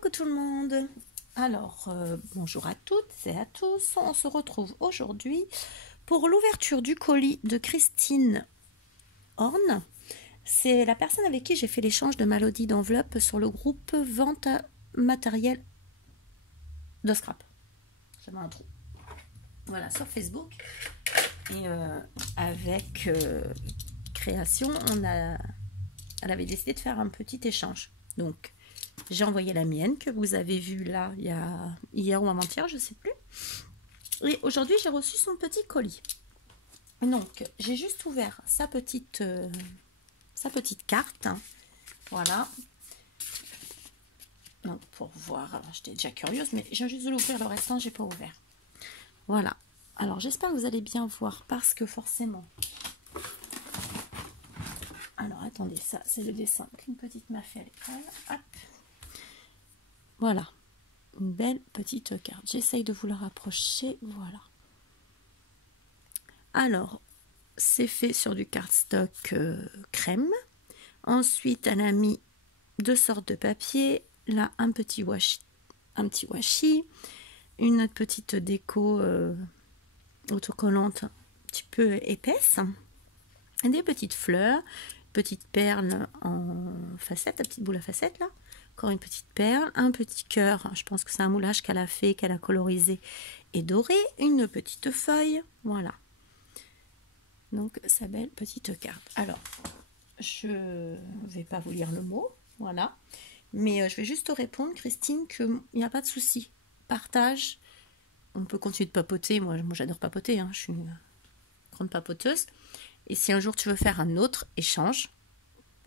Coucou tout le monde. Alors, bonjour à toutes et à tous. On se retrouve aujourd'hui pour l'ouverture du colis de Christine Horn. C'est la personne avec qui j'ai fait l'échange de Malodie d'enveloppe sur le groupe Vente à matériel de scrap. J'avais un trou. Voilà, sur Facebook. Et avec Création, elle avait décidé de faire un petit échange. Donc, j'ai envoyé la mienne que vous avez vue là hier ou avant-hier, je ne sais plus. Et aujourd'hui, j'ai reçu son petit colis. Donc, j'ai juste ouvert sa petite carte. Voilà. Donc, pour voir, alors j'étais déjà curieuse, mais j'ai juste de l'ouvrir, le restant, j'ai pas ouvert. Voilà. Alors, j'espère que vous allez bien voir parce que forcément... Alors, attendez, ça, c'est le dessin qu'une petite m'a fait à l'école. Hop. Voilà. Une belle petite carte. J'essaye de vous la rapprocher. Voilà. Alors, c'est fait sur du cardstock crème. Ensuite, elle a mis deux sortes de papier. Là, un petit washi, une petite déco autocollante un petit peu épaisse, des petites fleurs, petite perle en facette, la petite boule à facettes là, encore une petite perle, un petit cœur, je pense que c'est un moulage qu'elle a fait, qu'elle a colorisé et doré, une petite feuille, voilà. Donc sa belle petite carte. Alors, je vais pas vous lire le mot, voilà, mais je vais juste te répondre, Christine, qu'il n'y a pas de souci. Partage, on peut continuer de papoter, moi j'adore papoter, hein, je suis une grande papoteuse. Et si un jour tu veux faire un autre échange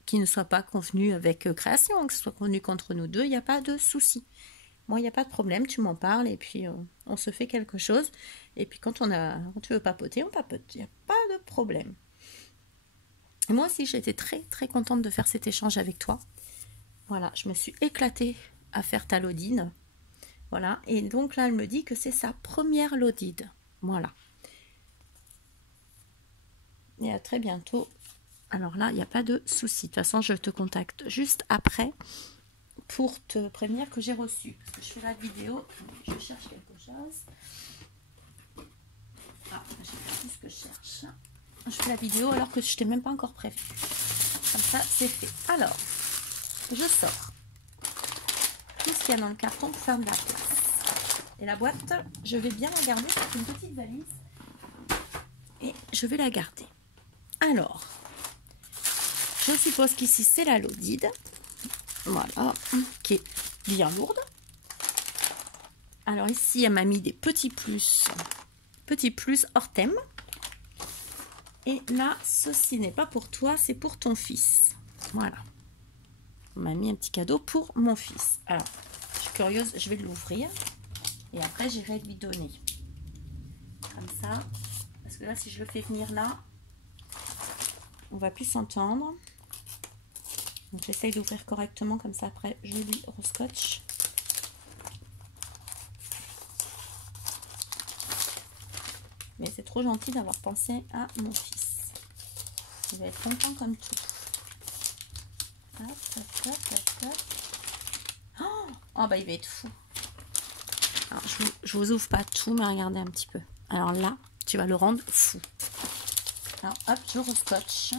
qui ne soit pas convenu avec Création, que ce soit convenu qu'entre nous deux, il n'y a pas de souci. Moi, il n'y a pas de problème, tu m'en parles et puis on se fait quelque chose. Et puis quand tu veux papoter, on papote. Il n'y a pas de problème. Et moi aussi, j'étais très très contente de faire cet échange avec toi. Voilà, je me suis éclatée à faire ta Lodine. Voilà, et donc là, elle me dit que c'est sa première Lodide. Voilà. Et à très bientôt. Alors là, il n'y a pas de souci. De toute façon, je te contacte juste après pour te prévenir que j'ai reçu. Parce que je fais la vidéo, je cherche quelque chose. Ah, j'ai plus ce que je cherche. Je fais la vidéo alors que je t'ai même pas encore prévu. Comme ça, c'est fait. Alors, je sors tout ce qu'il y a dans le carton pour faire de la place. Et la boîte, je vais bien la garder. C'est une petite valise. Et je vais la garder. Alors, je suppose qu'ici c'est la Lodide. Voilà, qui est bien lourde. Alors ici, elle m'a mis des petits plus hors thème. Et là, ceci n'est pas pour toi, c'est pour ton fils. Voilà. On m'a mis un petit cadeau pour mon fils. Alors, je suis curieuse, je vais l'ouvrir. Et après, j'irai lui donner. Comme ça. Parce que là, si je le fais venir là, on va plus s'entendre. Donc j'essaye d'ouvrir correctement, comme ça après je lui rescotche. Mais c'est trop gentil d'avoir pensé à mon fils. Il va être content comme tout. Hop, hop, hop, hop, hop. Oh bah il va être fou. Alors je vous ouvre pas tout, mais regardez un petit peu. Alors là, tu vas le rendre fou. Alors hop, je rescotche.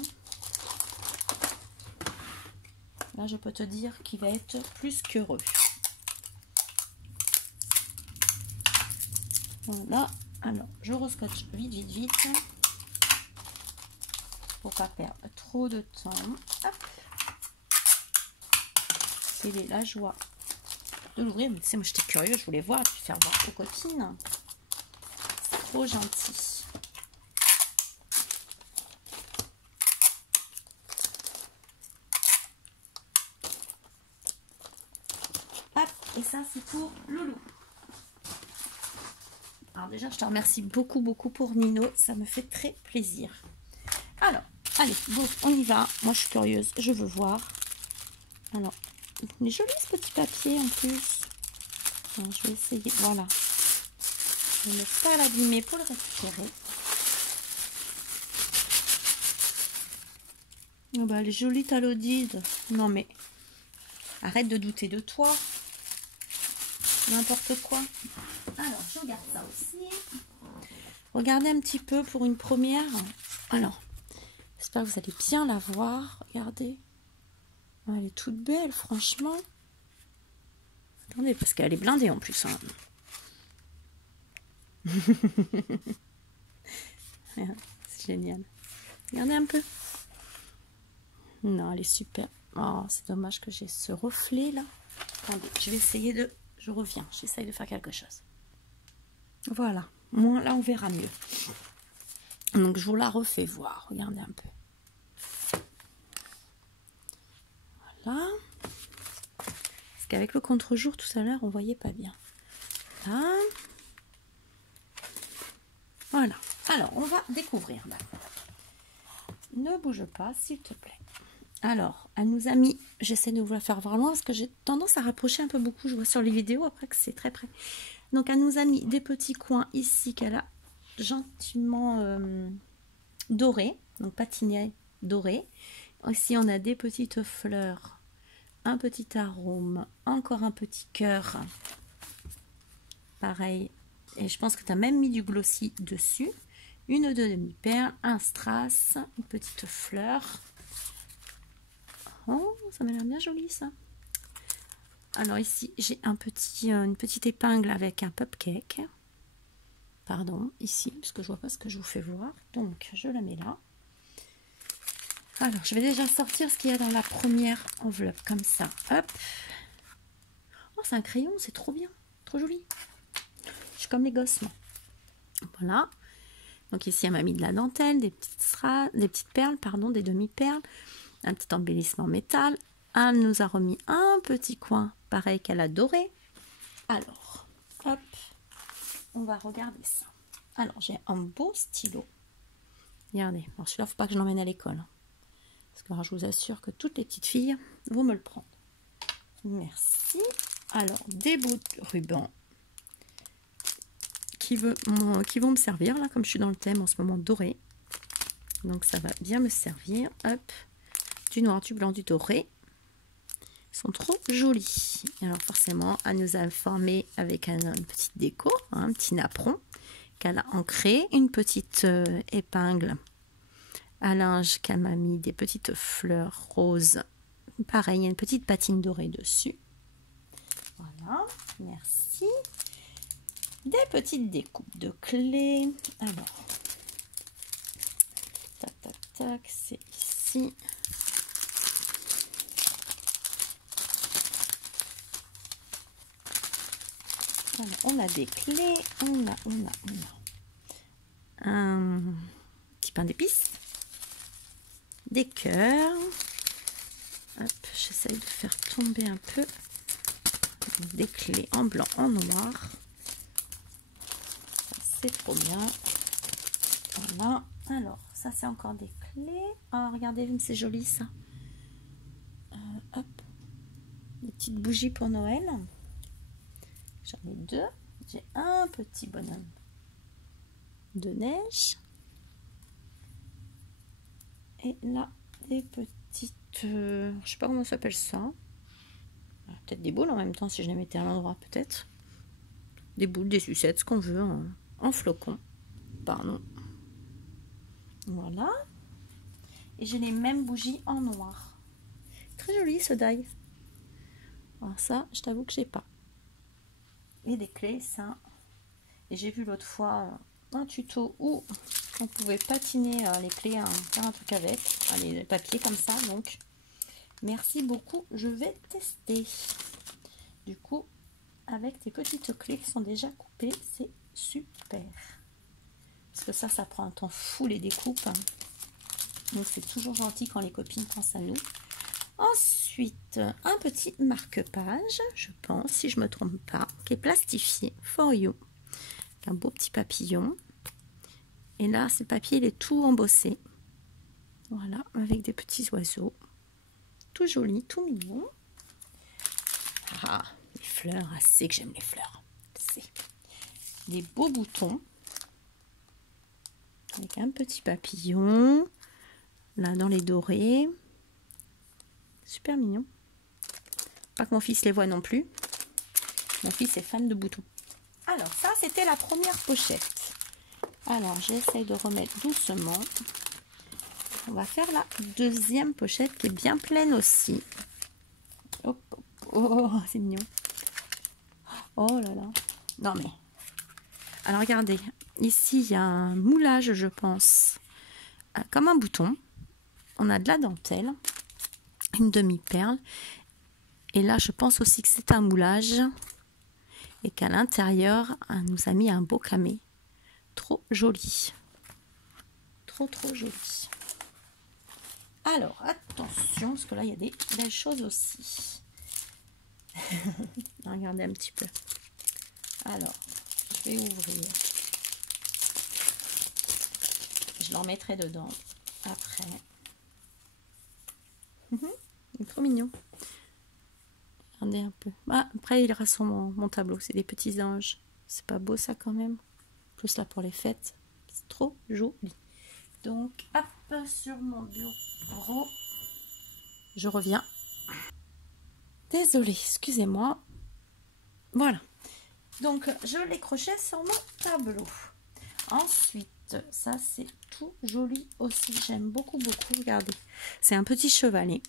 Là, je peux te dire qu'il va être plus qu'heureux. Voilà. Alors, je rescotche vite, vite, vite. Pour pas perdre trop de temps. Hop. C'est la joie de l'ouvrir. Mais tu sais, moi, j'étais curieuse. Je voulais voir, puis faire voir aux copines. C'est trop gentil. Et ça, c'est pour Loulou. Alors déjà, je te remercie beaucoup, beaucoup pour Nino. Ça me fait très plaisir. Alors, allez, bon, on y va. Moi, je suis curieuse. Je veux voir. Alors, il est joli ce petit papier en plus. Alors, je vais essayer. Voilà. Je vais ne pas l'abîmer pour le récupérer. Oh bah, elle est jolie ta Lodide. Non mais, arrête de douter de toi. n'importe quoi. Alors, je regarde ça aussi. Regardez un petit peu pour une première. Alors, j'espère que vous allez bien la voir. Regardez. Elle est toute belle, franchement. Attendez, parce qu'elle est blindée en plus. Hein. C'est génial. Regardez un peu. Non, elle est super. Oh, c'est dommage que j'ai ce reflet là. Attendez, je vais essayer de... Je reviens, j'essaye de faire quelque chose. Voilà. Moi, là, on verra mieux. Donc, je vous la refais voir. Regardez un peu. Voilà. Parce qu'avec le contre-jour, tout à l'heure, on voyait pas bien. Là. Voilà. Alors, on va découvrir là. Ne bouge pas, s'il te plaît. Alors, elle nous a mis... J'essaie de vous la faire voir loin parce que j'ai tendance à rapprocher un peu beaucoup. Je vois sur les vidéos après que c'est très près. Donc, elle nous a mis des petits coins ici qu'elle a gentiment dorés. Donc, patiné doré. Ici, on a des petites fleurs. Un petit arôme. Encore un petit cœur. Pareil. Et je pense que tu as même mis du glossy dessus. Une ou deux demi-perles. Un strass. Une petite fleur. Oh, ça m'a l'air bien joli ça. Alors ici, j'ai une petite épingle avec un cupcake. Pardon, ici, parce que je vois pas ce que je vous fais voir. Donc, je la mets là. Alors, je vais déjà sortir ce qu'il y a dans la première enveloppe, comme ça. Hop. Oh, c'est un crayon, c'est trop bien. Trop joli. Je suis comme les gosses, moi. Voilà. Donc ici, elle m'a mis de la dentelle, des petites perles, pardon, des demi-perles. Un petit embellissement métal. Elle nous a remis un petit coin, pareil qu'elle a doré. Alors, hop, on va regarder ça. Alors, j'ai un beau stylo. Regardez, alors celui-là, il ne faut pas que je l'emmène à l'école. Parce que alors, je vous assure que toutes les petites filles vont me le prendre. Merci. Alors, des bouts de ruban qui vont me servir, là, comme je suis dans le thème en ce moment doré. Donc, ça va bien me servir. Hop. Du noir, du blanc, du doré. Ils sont trop jolis. Alors forcément, elle nous a informé avec une petite déco, un petit napperon qu'elle a ancré, une petite épingle à linge qu'elle m'a mis des petites fleurs roses. Pareil, il y a une petite patine dorée dessus. Voilà, merci. Des petites découpes de clés. Alors, tac, tac, tac, c'est ici. Voilà, on a des clés, on a un petit pain d'épices, des cœurs. Hop, j'essaye de faire tomber un peu. Des clés en blanc, en noir. C'est trop bien. Voilà. Alors, ça c'est encore des clés. Oh, regardez, c'est joli ça. Hop, des petites bougies pour Noël. J'en ai deux. J'ai un petit bonhomme de neige. Et là, des petites... je sais pas comment ça s'appelle ça. Peut-être des boules en même temps, si je les mettais à l'endroit, peut-être. Des boules, des sucettes, ce qu'on veut, en flocons. Pardon. Voilà. Et j'ai les mêmes bougies en noir. Très joli ce die. Alors ça, je t'avoue que j'ai pas. Et des clés, ça. Et j'ai vu l'autre fois un tuto où on pouvait patiner les clés, faire un truc avec, les papiers comme ça. Donc, merci beaucoup. Je vais tester. Du coup, avec tes petites clés qui sont déjà coupées, c'est super. Parce que ça prend un temps fou les découpes. Donc, c'est toujours gentil quand les copines pensent à nous. Ensuite, un petit marque-page, je pense, si je ne me trompe pas, qui est plastifié, for you. Un beau petit papillon. Et là, ce papier, il est tout embossé. Voilà, avec des petits oiseaux. Tout joli, tout mignon. Ah, les fleurs, c'est que j'aime les fleurs. C'est des beaux boutons. Avec un petit papillon. Là, dans les dorés. Super mignon. Pas que mon fils les voit non plus. Mon fils est fan de boutons. Alors, ça, c'était la première pochette. Alors, j'essaye de remettre doucement. On va faire la deuxième pochette qui est bien pleine aussi. Hop, hop. Oh, c'est mignon. Oh là là. Non mais. Alors, regardez. Ici, il y a un moulage, je pense. Comme un bouton. On a de la dentelle. Une demi-perle. Et là, je pense aussi que c'est un moulage. Et qu'à l'intérieur, on nous a mis un beau camé. Trop joli. Trop joli. Alors, attention, parce que là, il y a des belles choses aussi. Regardez un petit peu. Alors, je vais ouvrir. Je l'en mettrai dedans après. Il est trop mignon. Regardez un peu. Ah, après, il ira sur mon tableau. C'est des petits anges. C'est pas beau ça quand même. Plus là pour les fêtes. C'est trop joli. Donc, hop, sur mon bureau. Je reviens. Désolée, excusez-moi. Voilà. Donc, je l'ai croché sur mon tableau. Ensuite, ça c'est tout joli aussi. J'aime beaucoup. Regardez. C'est un petit chevalet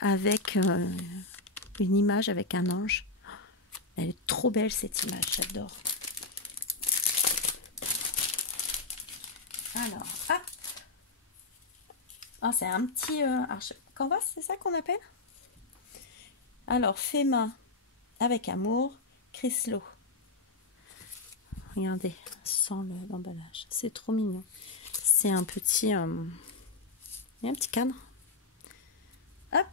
avec une image avec un ange. Elle est trop belle cette image, j'adore. Alors, hop. Ah, c'est un petit canvas, c'est ça qu'on appelle? Alors, fait main avec amour, Chryslo. Regardez, sans l'emballage. C'est trop mignon. C'est un petit... il y a un petit cadre. Hop.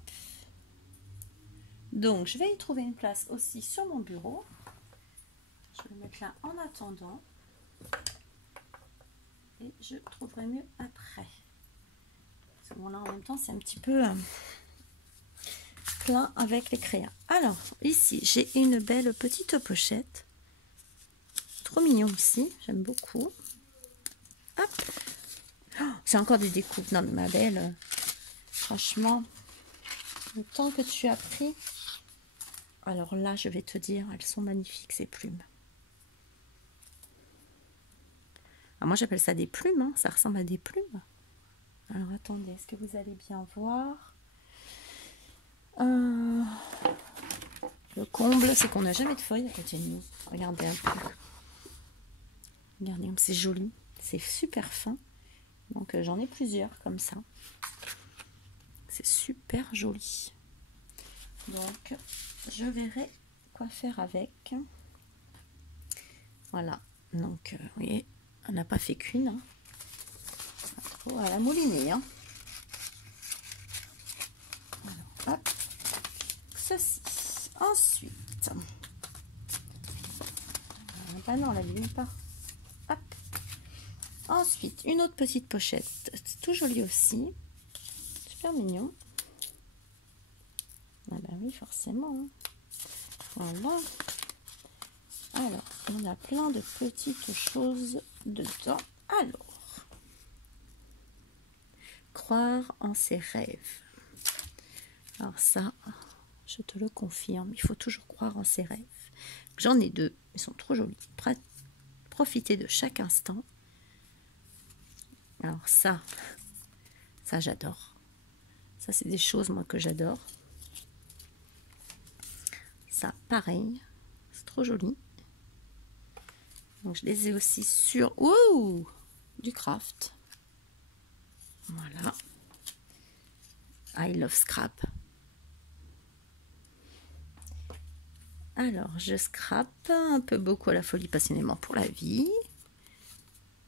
Donc, je vais y trouver une place aussi sur mon bureau. Je vais le mettre là en attendant. Et je trouverai mieux après. Parce que bon, là, en même temps, c'est un petit peu plein avec les crayons. Alors, ici, j'ai une belle petite pochette. Trop mignon aussi. J'aime beaucoup. Hop. Oh, c'est encore des découpes. Non, ma belle. Franchement, le temps que tu as pris. Alors là, je vais te dire, elles sont magnifiques, ces plumes. Alors moi, j'appelle ça des plumes. Hein. Ça ressemble à des plumes. Alors, attendez, est-ce que vous allez bien voir? Le comble, c'est qu'on n'a jamais de feuilles à côté de nous. Regardez un peu. Regardez comme c'est joli. C'est super fin. Donc, j'en ai plusieurs comme ça. C'est super joli. Donc, je verrai quoi faire avec. Voilà. Donc, vous voyez, on n'a pas fait qu'une. Hein. Trop à la moulinée. Hein. Alors, hop. Ceci. Ensuite. Ah non, la ligne pas. Hop. Ensuite, une autre petite pochette. C'est tout joli aussi. Super mignon. Ah ben oui, forcément. Hein. Voilà. Alors, on a plein de petites choses dedans. Alors, croire en ses rêves. Alors ça, je te le confirme, il faut toujours croire en ses rêves. J'en ai deux, ils sont trop jolis. Profitez de chaque instant. Alors ça j'adore. Ça, c'est des choses, moi, que j'adore. Ça, pareil. C'est trop joli. Donc, je les ai aussi sur... Ouh, du craft. Voilà. I love scrap. Alors, je scrape un peu beaucoup à la folie passionnément pour la vie.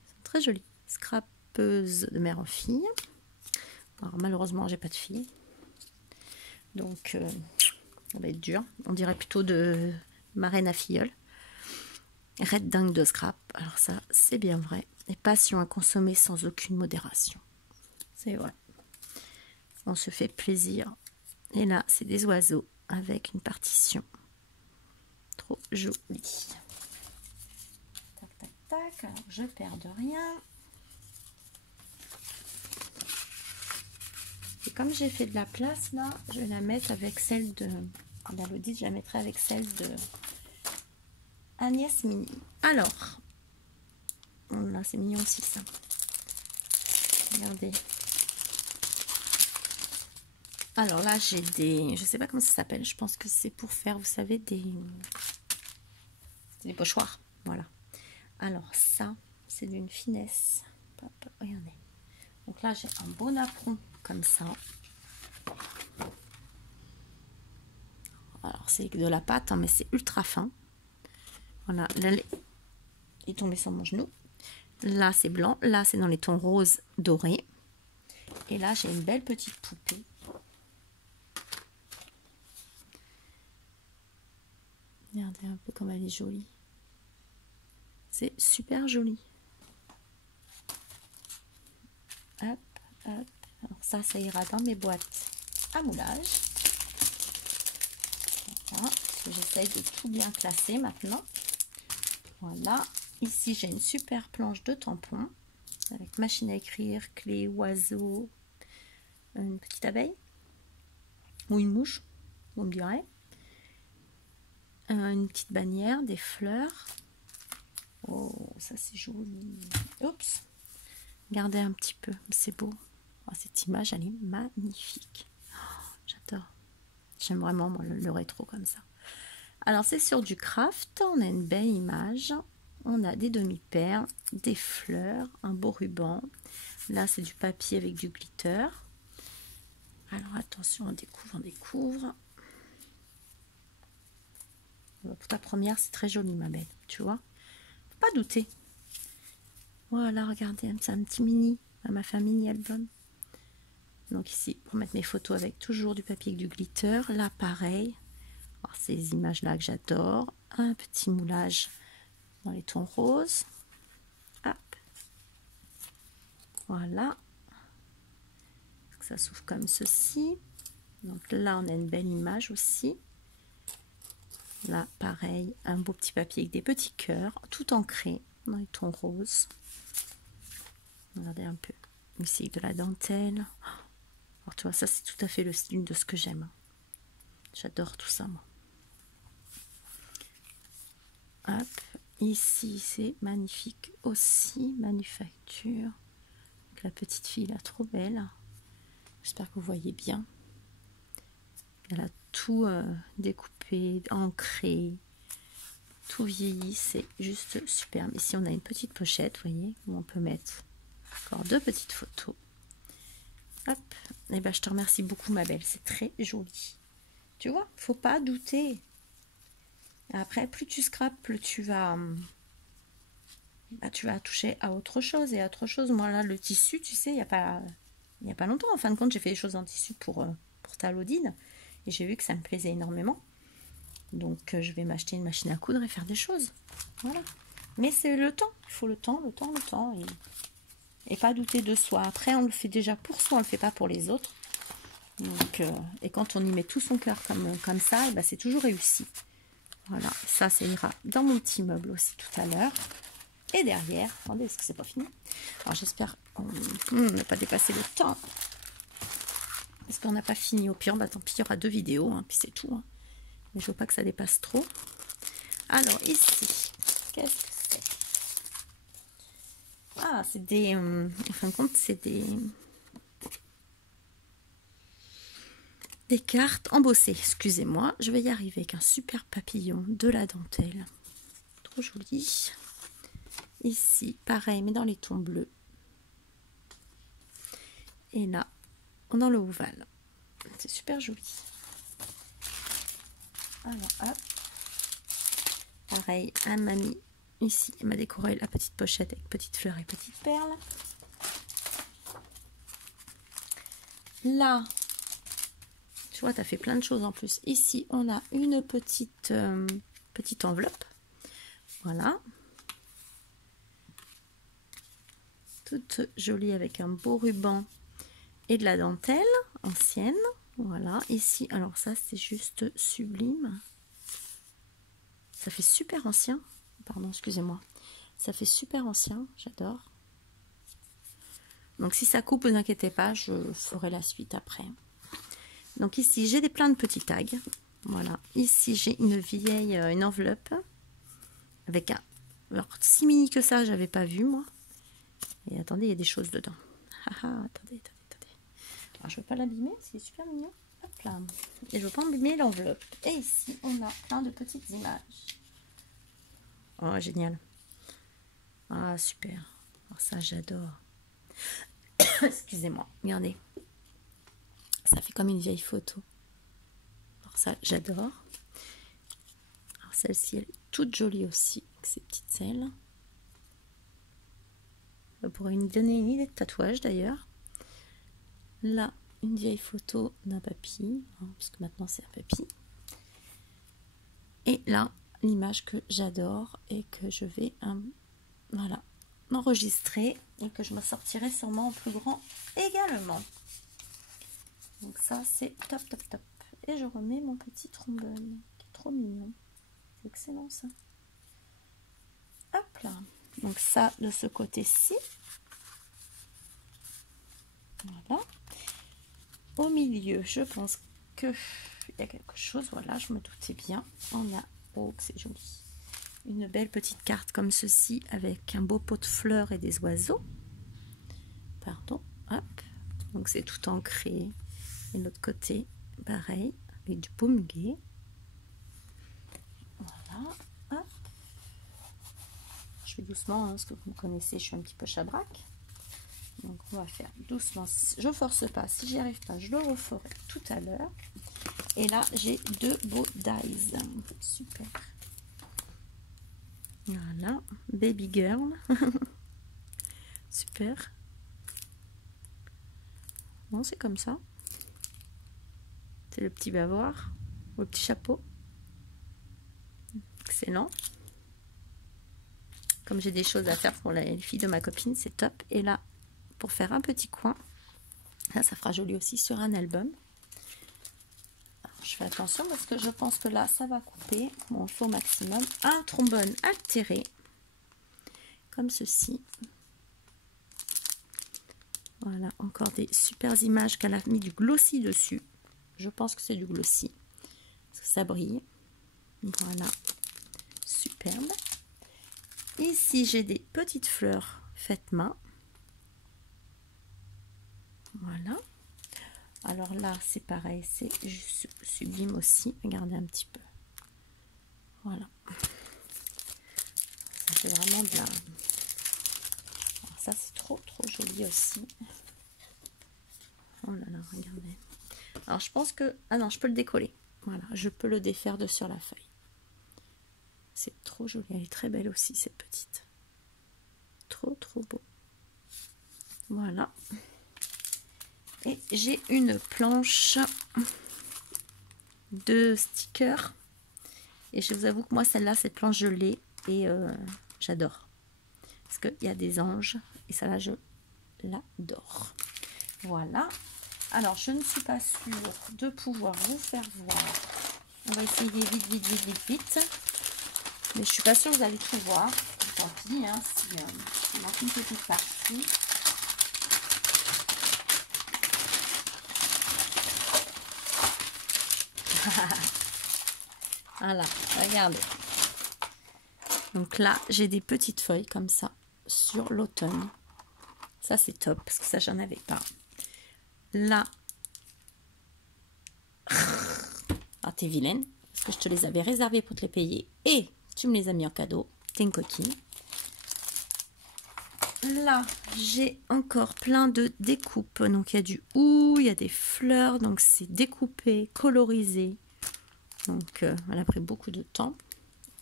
C'est très joli. Scrapeuse de mère en fille. Alors, malheureusement, j'ai pas de fille. Donc, ça va être dur. On dirait plutôt de marraine à filleule. Red dingue de scrap. Alors ça, c'est bien vrai. Et passion à consommer sans aucune modération. C'est vrai. On se fait plaisir. Et là, c'est des oiseaux avec une partition. Trop joli. Tac, tac, tac. Alors, je perds de rien. Et comme j'ai fait de la place là, je vais la mettre avec celle de... La Lodite, je la mettrai avec celle Agnès Mini. Alors, là c'est mignon aussi ça. Regardez. Alors là j'ai des, je sais pas comment ça s'appelle, je pense que c'est pour faire, vous savez, des pochoirs. Voilà. Alors ça, c'est d'une finesse. Hop, regardez. Donc là j'ai un beau napperon comme ça. Alors c'est de la pâte, hein, mais c'est ultra fin. Voilà, là il est tombé sur mon genou. Là c'est blanc, là c'est dans les tons roses dorés. Et là j'ai une belle petite poupée. Regardez un peu comme elle est jolie. C'est super joli. Hop, hop. Alors ça ira dans mes boîtes à moulage. Voilà, j'essaye de tout bien classer maintenant. Voilà. Ici, j'ai une super planche de tampons avec machine à écrire, clé, oiseau, une petite abeille ou une mouche, vous me direz. Une petite bannière, des fleurs. Oh, ça c'est joli. Oups. Regardez un petit peu, c'est beau. Oh, cette image, elle est magnifique. Oh, j'adore. J'aime vraiment moi, le rétro comme ça. Alors, c'est sur du craft. On a une belle image. On a des demi-perles, des fleurs, un beau ruban. Là, c'est du papier avec du glitter. Alors, attention, on découvre, on découvre. Pour ta première, c'est très joli, ma belle. Tu vois? Faut pas douter. Voilà, regardez, c'est un petit mini à ma famille album. Donc ici, pour mettre mes photos avec toujours du papier avec du glitter. Là, pareil. Alors, ces images-là que j'adore. Un petit moulage dans les tons roses. Hop. Voilà. Ça s'ouvre comme ceci. Donc là, on a une belle image aussi. Là, pareil, un beau petit papier avec des petits cœurs, tout ancré dans les tons roses. Regardez un peu. Ici, de la dentelle. Alors, tu vois, ça, c'est tout à fait le style de ce que j'aime. J'adore tout ça, moi. Hop. Ici, c'est magnifique aussi. Manufacture. Avec la petite fille, là, trop belle. J'espère que vous voyez bien. Elle a tout découpé, ancré, tout vieilli, c'est juste superbe. Ici, on a une petite pochette, vous voyez, où on peut mettre encore deux petites photos. Hop, et ben je te remercie beaucoup, ma belle, c'est très joli. Tu vois, faut pas douter. Après, plus tu scrapes, plus tu vas toucher à autre chose et à autre chose. Moi, là, le tissu, tu sais, il y a pas longtemps, en fin de compte, j'ai fait des choses en tissu pour ta Lodine. Et j'ai vu que ça me plaisait énormément. Donc, je vais m'acheter une machine à coudre et faire des choses. Voilà. Mais c'est le temps. Il faut le temps. Et pas douter de soi. Après, on le fait déjà pour soi. On ne le fait pas pour les autres. Donc, et quand on y met tout son cœur comme ça, ben, c'est toujours réussi. Voilà. Ça ira dans mon petit meuble aussi tout à l'heure. Et derrière, attendez, est-ce que c'est pas fini? Alors, j'espère qu'on n'a pas dépassé le temps. Parce qu'on n'a pas fini. Au pire, bah, tant pis, il y aura 2 vidéos, hein, puis c'est tout. Hein. Mais je veux pas que ça dépasse trop. Alors, ici, qu'est-ce que c'est? Ah, c'est des... en fin de compte, c'est des cartes embossées. Excusez-moi, je vais y arriver avec un super papillon, de la dentelle. Trop joli. Ici, pareil, mais dans les tons bleus. Et là, dans le ovale. C'est super joli. Alors, hop. Pareil, un mamie. Ici, elle m'a décoré la petite pochette avec petites fleurs et petites perles. Là, tu vois, tu as fait plein de choses en plus. Ici, on a une petite enveloppe. Voilà. Toute jolie avec un beau ruban et de la dentelle ancienne. Voilà. Ici, alors ça, c'est juste sublime. Ça fait super ancien. Pardon, excusez-moi. Ça fait super ancien. J'adore. Donc, si ça coupe, ne vous inquiétez pas. Je ferai la suite après. Donc, ici, j'ai plein de petits tags. Voilà. Ici, j'ai une vieille une enveloppe avec un... Alors, si mini que ça, j'avais pas vu, moi. Et attendez, il y a des choses dedans. Attendez. Alors, je veux pas l'abîmer, c'est super mignon. Hop là. Et je veux pas abîmer l'enveloppe. Et ici, on a plein de petites images. Oh, génial. Ah, super. Alors ça, j'adore. Excusez-moi, regardez. Ça fait comme une vieille photo. Alors ça, j'adore. Alors celle-ci, elle est toute jolie aussi, avec ces petites ailes. Ça pourrait nous donner une idée de tatouage d'ailleurs. Là, une vieille photo d'un papy, hein, puisque maintenant c'est un papy. Et là, l'image que j'adore et que je vais voilà, enregistrer et que je me sortirai sûrement en plus grand également. Donc ça, c'est top. Et je remets mon petit trombone, qui est trop mignon. C'est excellent ça. Hop là. Donc ça, de ce côté-ci. Voilà. Au milieu, je pense qu'il y a quelque chose. Voilà, je me doutais bien. On a, oh, c'est joli. Une belle petite carte comme ceci, avec un beau pot de fleurs et des oiseaux. Pardon. Hop. Donc c'est tout ancré. Et l'autre côté, pareil, avec du pommier. Voilà. Hop. Je fais doucement, hein, parce que vous me connaissez, je suis un petit peu chabrac. Donc on va faire doucement. Je force pas. Si j'y arrive pas, je le referai tout à l'heure. Et là, j'ai deux beaux dies. Super. Voilà. Baby girl. Super. Bon, c'est comme ça. C'est le petit bavoir, le petit chapeau. Excellent. Comme j'ai des choses à faire pour les filles de ma copine, c'est top. Et là, pour faire un petit coin, ça fera joli aussi sur un album. Alors, je fais attention parce que je pense que là, ça va couper. Bon, il faut au maximum un trombone altéré, comme ceci. Voilà, encore des super images qu'elle a mis du glossy dessus. Je pense que c'est du glossy, parce que ça brille. Voilà, superbe. Ici, j'ai des petites fleurs faites main. Voilà. Alors là, c'est pareil, c'est sublime aussi. Regardez un petit peu. Voilà. Ça fait vraiment de la... Alors ça, c'est trop joli aussi. Oh là là, regardez. Alors je pense que... Ah non, je peux le décoller. Voilà, je peux le défaire de sur la feuille. C'est trop joli. Elle est très belle aussi, cette petite. Trop beau. Voilà. Et j'ai une planche de stickers. Et je vous avoue que moi, celle-là, cette planche, je l'ai. Et j'adore. Parce qu'il y a des anges. Et ça, là, je l'adore. Voilà. Alors, je ne suis pas sûre de pouvoir vous faire voir. On va essayer vite. Mais je suis pas sûre que vous allez tout voir. Tant pis, hein, si il manque une petite partie. Voilà, regardez. Donc là, j'ai des petites feuilles comme ça sur l'automne. Ça, c'est top parce que ça, j'en avais pas. Là, ah, t'es vilaine parce que je te les avais réservées pour te les payer et tu me les as mis en cadeau. T'es une coquine. Là, j'ai encore plein de découpes. Donc, il y a du hou, il y a des fleurs. Donc, c'est découpé, colorisé. Donc, elle a pris beaucoup de temps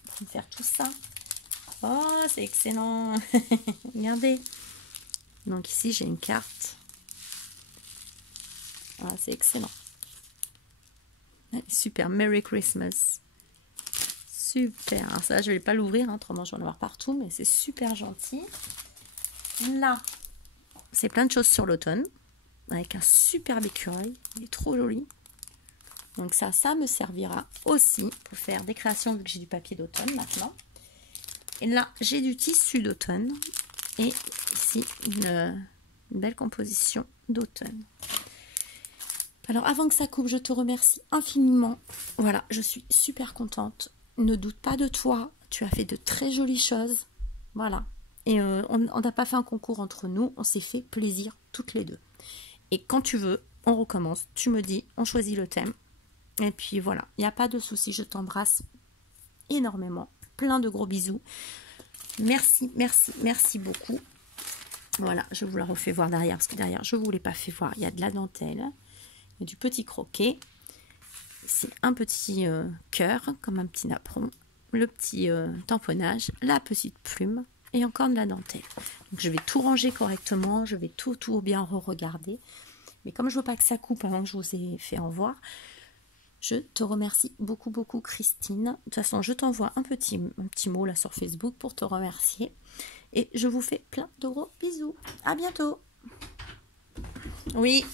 pour faire tout ça. Oh, c'est excellent. Regardez. Donc, ici, j'ai une carte. Ah, c'est excellent. Super. Merry Christmas. Super. Alors, ça, je ne vais pas l'ouvrir. Hein, autrement, je vais en avoir partout. Mais c'est super gentil. Là, c'est plein de choses sur l'automne. Avec un superbe écureuil. Il est trop joli. Donc ça me servira aussi pour faire des créations vu que j'ai du papier d'automne maintenant. Et là, j'ai du tissu d'automne. Et ici, une belle composition d'automne. Alors, avant que ça coupe, je te remercie infiniment. Voilà, je suis super contente. Ne doute pas de toi. tu as fait de très jolies choses. Voilà. Et on n'a pas fait un concours entre nous, on s'est fait plaisir toutes les deux. Et quand tu veux, on recommence. Tu me dis, on choisit le thème. Et puis voilà, il n'y a pas de souci, je t'embrasse énormément. Plein de gros bisous. Merci, merci, merci beaucoup. Voilà, je vous la refais voir derrière, parce que derrière, je ne vous l'ai pas fait voir. Il y a de la dentelle, il y a du petit croquet. C'est un petit cœur, comme un petit napperon. Le petit tamponnage, la petite plume et encore de la dentelle. Donc je vais tout ranger correctement, je vais tout bien re-regarder. Mais comme je veux pas que ça coupe avant que je vous ai fait en voir, je te remercie beaucoup, beaucoup, Christine. De toute façon, je t'envoie un petit mot là sur Facebook pour te remercier. Et je vous fais plein de gros bisous. À bientôt. Oui.